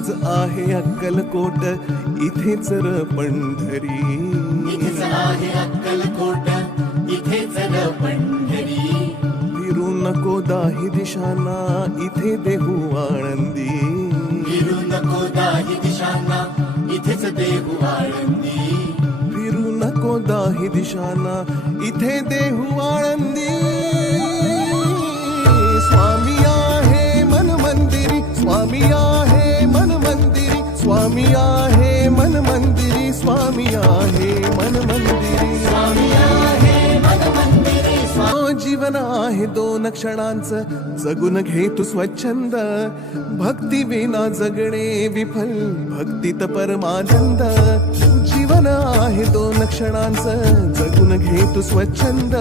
इथेच आहे अक्कलकोट, इथेच र पंढरी. इथेच आहे अक्कलकोट, इथेच र पंढरी. फिरू नको दाही दिशांना, इथे देहू आळंदी. फिरू नको दाही दिशांना, इथेच देहू आळंदी. फिरू नको दाही दिशांना, इथे देहू आळंदी. स्वामी आहे मन मंदिरी, स्वामी आहे मन मंदिरी, स्वामी आहे मन मंदिरी, स्वामी आहे मन मंदिरी. स्वामी आहे मन मंदिरी. जीवन आहे 2 क्षणांचं, जगून घे तू स्वच्छंद. भक्ती विना जगणे विफल, भक्तीत परमानंद. जीवन आहे 2 क्षणांचं, जगून घे तू स्वच्छंद.